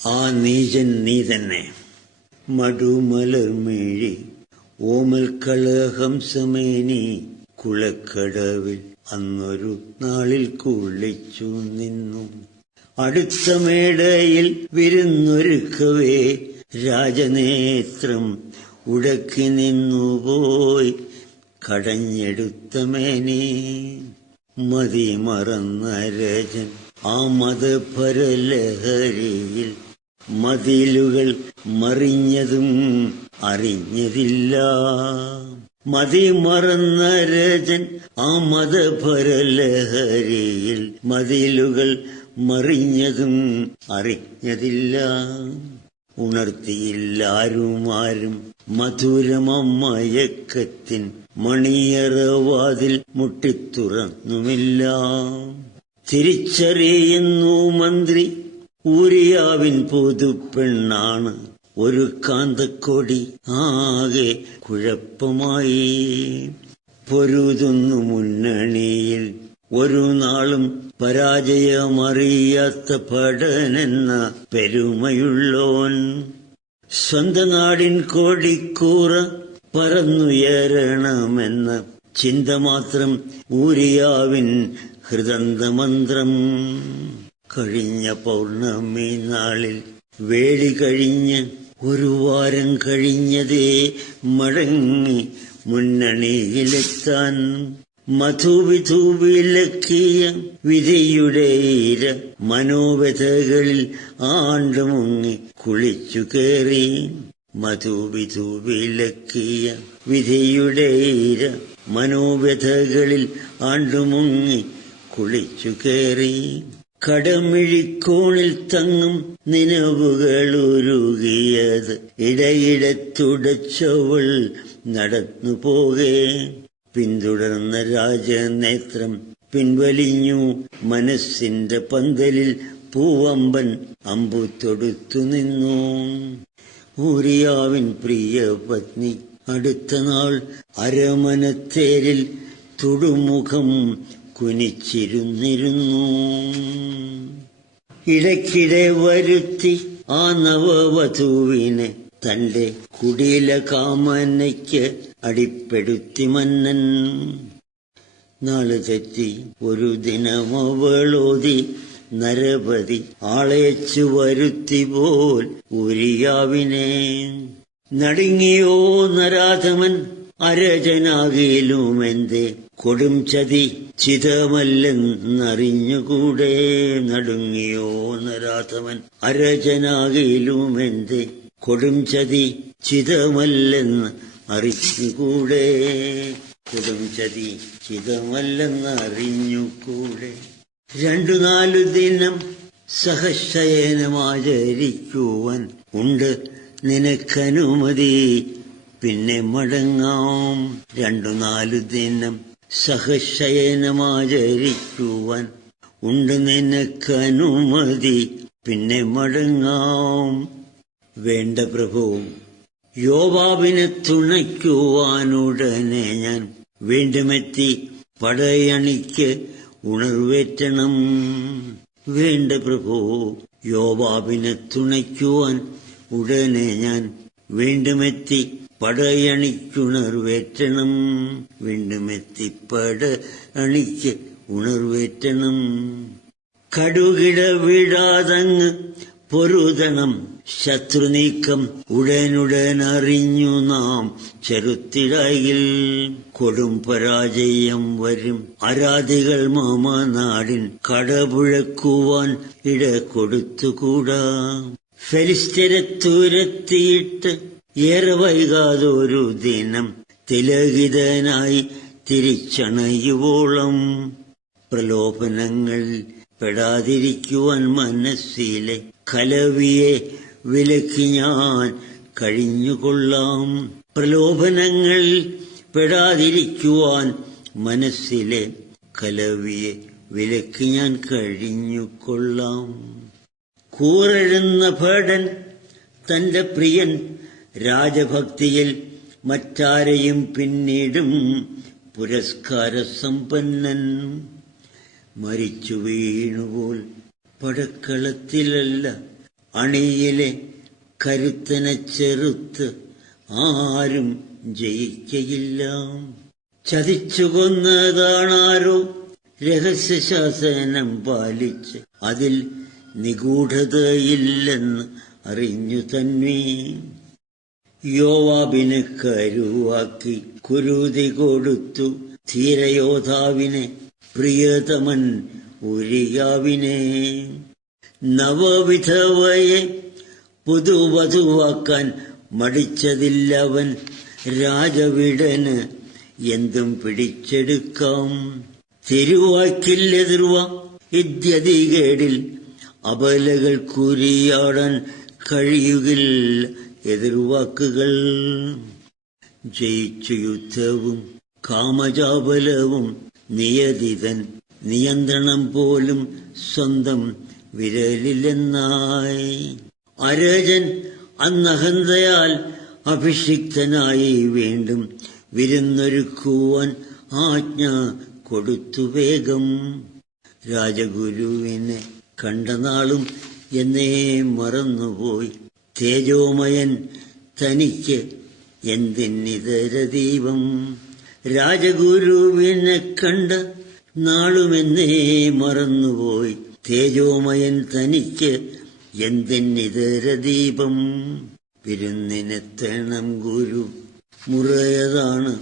ആ നീചൻ നീ തന്നെ. മടുമലർമിഴി ഓമൽ കളഹംസമേനി കുളക്കടവിൽ അന്നൊരു നാളിൽ കുളിച്ചു നിന്നു. അടുത്ത മേടയിൽ വിരുന്നൊരുക്കവേ രാജനേത്രം ഉടക്കി നിന്നുപോയി കടഞ്ഞെടുത്ത മേനി. മതി മറന്ന രജൻ ആ മതപരലഹരിയിൽ മതിലുകൾ മറിഞ്ഞതും അറിഞ്ഞതില്ല. മതി മറന്ന രജൻ ആ മതപരലഹരിയിൽ മതിലുകൾ മറിഞ്ഞതും അറിഞ്ഞതില്ല. ഉണർത്തിയില്ലാരുമാരും മധുരമയക്കത്തിൻ മണിയറവാതിൽ മുട്ടിത്തുറന്നുമില്ല. തിരിച്ചറിയുന്നു മന്ത്രി ഊരിയാവിൻ പുതുപ്പെണ്ണാണ്. ഒരു കാന്തക്കൊടി ആകെ കുഴപ്പമായി. പൊരുതുന്നു മുന്നണിയിൽ ഒരു നാളും പരാജയമറിയാത്ത ഭടനെന്ന പെരുമയുള്ളോൻ. സ്വന്ത നാടിൻ കോടിക്കൂറ പറന്നുയരണമെന്ന ചിന്ത മാത്രം ഊരിയാവിൻ ഹൃദന്തമന്ത്രം. കഴിഞ്ഞ പൗർണമി നാളിൽ വേളി കഴിഞ്ഞ് ഒരു വാരം കഴിഞ്ഞതേ മടങ്ങി മുന്നണിയിലെത്താൻ. മധുവിധുവിലക്കിയ വിധിയുടെ ഇര മനോവ്യഥകളിൽ ആണ്ടുമുങ്ങി കുളിച്ചു കയറി. മധുവിധുവിലക്കിയ വിധിയുടെ ഇര മനോവ്യഥകളിൽ ആണ്ടുമുങ്ങി കുളിച്ചു കയറി. കടമിഴിക്കോണിൽ തങ്ങും നിലവുകളുരുകിയത് ഇടയിടെ തുടച്ചവൾ നടന്നു പോകെ. പിന്തുടർന്ന രാജനേത്രം പിൻവലിഞ്ഞു മനസ്സിന്റെ പന്തലിൽ പൂവമ്പൻ അമ്പു തൊടുത്തു നിന്നു. ഊരിയാവിൻ പ്രിയ പത്നി അടുത്ത നാൾ അരമനത്തേരിൽ തുടുമുഖം കുനിച്ചിരുന്നിരുന്നു. ഇടയ്ക്കിടെ വരുത്തി ആ നവവധുവിനെ തന്റെ കുടില കാമനയ്ക്ക് അടിപ്പെടുത്തി മന്നൻ. നാള് തെറ്റി ഒരു ദിനമവളോതി നരപതി ആളയച്ചു വരുത്തി പോൽ ഊരിയാവിനെ. നടുങ്ങിയോ നരാധമൻ അരജനാകിലുമെന്തേ കൊടും ചതി ചിതമല്ലെന്നറിഞ്ഞുകൂടെ. നടുങ്ങിയോ നരാധമൻ അരജനാകിലുമെന്തേ കൊടും ചതി ചിതമല്ലെന്ന് അറിഞ്ഞുകൂടെ. കൊടും ചതി ചിതമല്ലെന്ന് അറിഞ്ഞുകൂടെ. 2-4 ദിനം സഹശയനമാചരിക്കുവാൻ ഉണ്ട് നിനക്കനുമതി, പിന്നെ മടങ്ങാം. 2-4 ദിനം സഹശയനമാചരിക്കുവാൻ ഉണ്ട് നിനക്കനുമതി, പിന്നെ മടങ്ങാം. വേണ്ട പ്രഭു, യോവാബിനെ തുണയ്ക്കുവാനുടനെ ഞാൻ വീണ്ടുമെത്തി പടയണിക്ക് ഉണർവേറ്റണം. വേണ്ട പ്രഭു, യോവാബിനെ തുണയ്ക്കുവാൻ ഉടനെ ഞാൻ വീണ്ടുമെത്തി പടയണിക്കുണർവേറ്റണം. വീണ്ടുമെത്തി പടയണിക്ക് ഉണർവേറ്റണം. കടുകിട വിടാതങ്ങ് പൊരുതണം. ശത്രുനീക്കം ഉടനുടനറിഞ്ഞു നാം ചെറുത്തിടയിൽ. കൊടും പരാജയം വരും അരാധികൾ മാമനാടിൻ കടപുഴക്കുവാൻ ഇട കൊടുത്തുകൂടാ. ഫെലിസ്ത്യരെ തുരത്തിയിട്ട് ഏറെ വൈകാതൊരു ദിനം തിലകിതനായി തിരിച്ചണയുവോളം പ്രലോഭനങ്ങൾ പെടാതിരിക്കുവാൻ മനസ്സിലെ കലവിയെ വിലക്കി ഞാൻ കഴിഞ്ഞുകൊള്ളാം. പ്രലോഭനങ്ങൾ പെടാതിരിക്കുവാൻ മനസ്സിലെ കലവിയെ വിലക്കി ഞാൻ കഴിഞ്ഞുകൊള്ളാം. കൂറെഴുന്ന ഭടൻ തന്റെ പ്രിയൻ രാജഭക്തിയിൽ മറ്റാരെയും പിന്നീടും പുരസ്കാര സമ്പന്നൻ. മരിച്ചു വീണുപോൽ പടക്കളത്തിലല്ല അണിയിലെ കരുത്തനെ ചെറുത്ത് ആരും ജയിക്കയില്ല. ചതിച്ചു കൊന്നതാണാരോ രഹസ്യശാസനം പാലിച്ച്, അതിൽ നിഗൂഢതയില്ലെന്ന് അറിഞ്ഞു തന്നെ. യോവാബിനെ കരുവാക്കി കുരുതി കൊടുത്തു ധീരയോധാവിനെ പ്രിയതമൻ ഉരിയാവിനെ. നവവിധവയെ പുതുവധുവാക്കാൻ മടിച്ചതില്ലവൻ, രാജവിടന് എന്തും പിടിച്ചെടുക്കാം. തിരുവാക്കില്ലെതിർവ ഇത്യതികേടിൽ അബലകൾ കുരിയാടാൻ കഴിയുകില്ല എതിർവാക്കുകൾ. ജയിച്ചു യുദ്ധവും കാമജാബലവും നിയതിതൻ നിയന്ത്രണം പോലും സ്വന്തം വിരലിലെന്നായി. അരജൻ അന്നഹന്തയാൽ അഭിഷിക്തനായി വീണ്ടും വിരുന്നൊരുക്കുവാൻ ആജ്ഞ കൊടുത്തു വേഗം. രാജഗുരുവിനെ കണ്ട നാളും എന്നേ മറന്നുപോയി, തേജോമയൻ തനിക്ക് എന്തിനിതര ദീപം. രാജഗുരുവിനെ കണ്ട നാളുമെന്നേ മറന്നുപോയി, തേജോമയൻ തനിക്ക് എന്തിനിതര ദീപം. വിരുന്നിനെത്തണം ഗുരു മുറയതാണ്,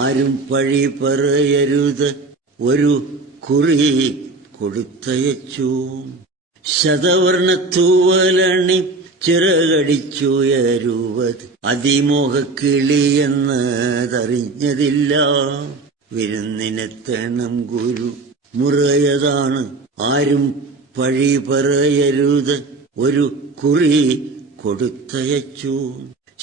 ആരും പഴി പറയരുത് ഒരു കുറി കൊടുത്തയച്ചു. ശതവർണത്തൂവലണി ചിറകടിച്ചുയരുവത് അതിമോഹക്കിളിയെന്നതറിഞ്ഞതില്ല. വിരുന്നിനെത്തണം ഗുരു മുറയതാണ്, ആരും പഴി പറയരുത് ഒരു കുറി കൊടുത്തയച്ചു.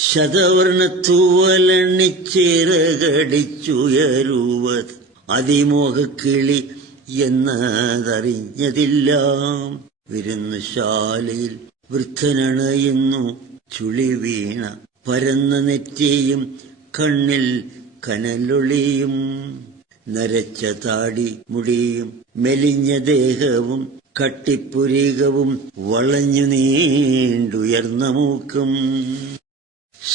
ശതവർണത്തൂവലണി ചിറകടിച്ചുയരുവത് അതിമോഹക്കിളി എന്നതറിഞ്ഞതില്ല. വിരുന്നുശാലയിൽ വൃദ്ധനണയുന്നു ചുളി വീണ പരന്ന നെറ്റിയും കണ്ണിൽ കനലൊളിയും. നരച്ച താടി മുടിയും മെലിഞ്ഞ ദേഹവും കട്ടിപ്പുരികവും വളഞ്ഞു നീണ്ടുയർന്ന മൂക്കും.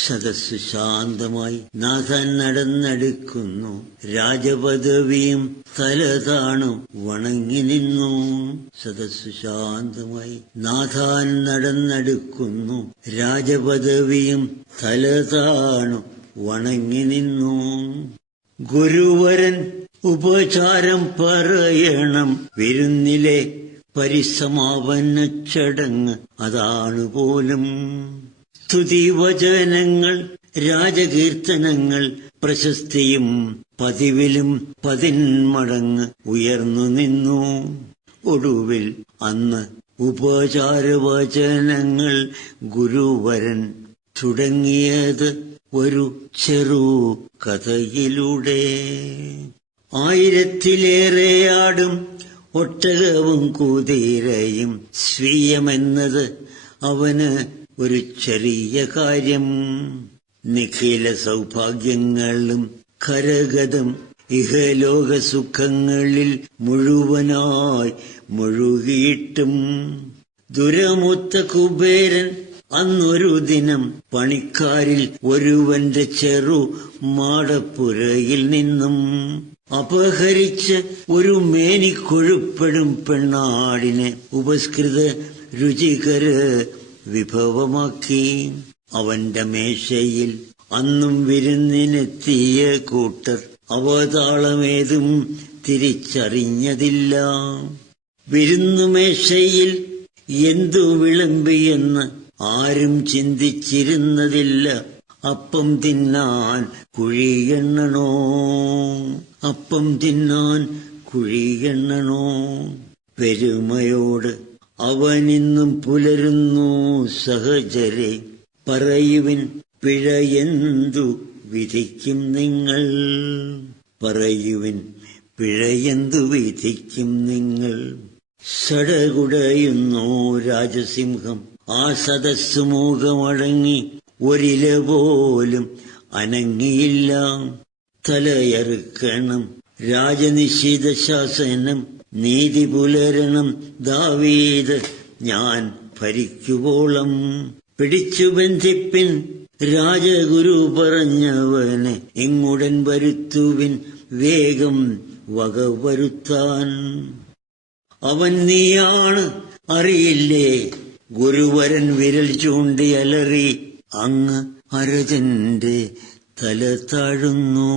സദസ്സു ശാന്തമായി നാഥൻ നടന്നെടുക്കുന്നു, രാജപദവിയും തല താണു വണങ്ങി നിന്നു. സദസ്സു ശാന്തമായി നാഥൻ നടന്നെടുക്കുന്നു, രാജപദവിയും തല താണു വണങ്ങി നിന്നു. ഗുരുവരൻ ഉപചാരം പറയണം, വിരുന്നിലെ പരിസമാപന ചടങ്ങ് അതാണ് പോലും. സ്തുതിവചനങ്ങൾ രാജകീർത്തനങ്ങൾ പ്രശസ്തിയും പതിവിലും 10 മടങ്ങ് ഉയർന്നു നിന്നു. ഒടുവിൽ അന്ന് ഉപചാരവചനങ്ങൾ ഗുരുവരൻ തുടങ്ങിയത് ഒരു ചെറു കഥയിലൂടെ. 1000-ലേറെ ആടും ഒട്ടകവും കുതിരയും സ്വീയമെന്നത് അവന് ഒരു ചെറിയ കാര്യം. നിഖില സൗഭാഗ്യങ്ങളും കരഗതം ഇഹലോക സുഖങ്ങളിൽ മുഴുവനായി മുഴുകിയിട്ടും ദുരമൊത്ത കുബേരൻ അന്നൊരു ദിനം പണിക്കാരിൽ ഒരുവന്റെ ചെറു മാടപ്പുരയിൽ നിന്നും അപഹരിച്ച് ഒരു മേനിക്കൊഴുപ്പെടും പെണ്ണാടിനെ ഉപസ്കൃത രുചികര വിഭവമാക്കി. അവന്റെ മേശയിൽ അന്നും വിരുന്നിനെത്തിയ കൂട്ടർ അവതാളമേതും തിരിച്ചറിഞ്ഞതില്ല. വിരുന്നുമേശയിൽ എന്തു വിളമ്പിയെന്ന് ആരും ചിന്തിച്ചിരുന്നതില്ല. അപ്പം തിന്നാൻ കുഴിയെണ്ണണോ, അപ്പം തിന്നാൻ കുഴിയെണ്ണണോ. പെരുമയോട് അവനിന്നും പുലരുന്നു സഹചരെ, പറയുവിൻ പിഴയെന്തു വിധിക്കും നിങ്ങൾ, പറയുവിൻ പിഴയെന്തു വിധിക്കും നിങ്ങൾ. സടകുടയുന്നു രാജസിംഹം, ആ സദസ്സു മൂകമടങ്ങി ഒരില പോലും അനങ്ങിയില്ല. തലയറുക്കണം രാജനിശ്ചിത ശാസനം, നീതി പുലരണം ദാവീദ് ഞാൻ ഭരിക്കുവോളം പിടിച്ചു ബന്ധിപ്പിൻ രാജഗുരു പറഞ്ഞവനെ ഇങ്ങുടൻ വരുത്തുവിൻ വേഗം വകവരുത്താൻ. അവൻ നീയാണ് അറിയില്ലേ, ഗുരുവരൻ വിരൽ ചൂണ്ടി അലറി. അങ്ങ് അരജന്റെ തല താഴുന്നു.